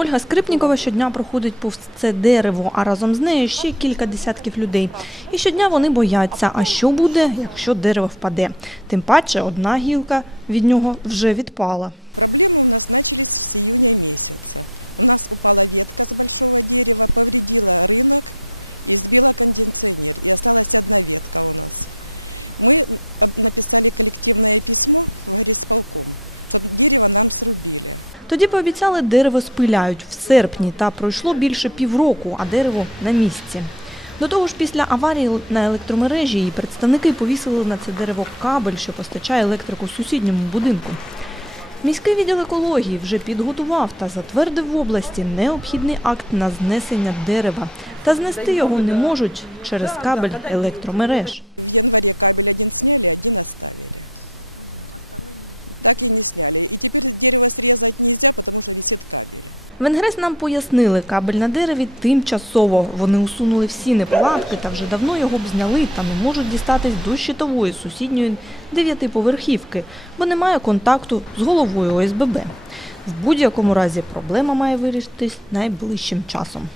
Ольга Скрипнікова щодня проходить повз це дерево, а разом з нею ще кілька десятків людей. І щодня вони бояться, а що буде, якщо дерево впаде. Тим паче одна гілка від нього вже відпала. Тоді пообіцяли, дерево спиляють в серпні, та пройшло більше півроку, а дерево на місці. До того ж, після аварії на електромережі її представники повісили на це дерево кабель, що постачає електрику сусідньому будинку. Міський відділ екології вже підготував та затвердив в області необхідний акт на знесення дерева. Та знести його не можуть через кабель електромереж. Венгрес нам пояснили, кабель на дереві тимчасово. Вони усунули всі неполадки та вже давно його б зняли та не можуть дістатись до щитової сусідньої дев'ятиповерхівки, бо немає контакту з головою ОСББ. В будь-якому разі проблема має вирішитись найближчим часом.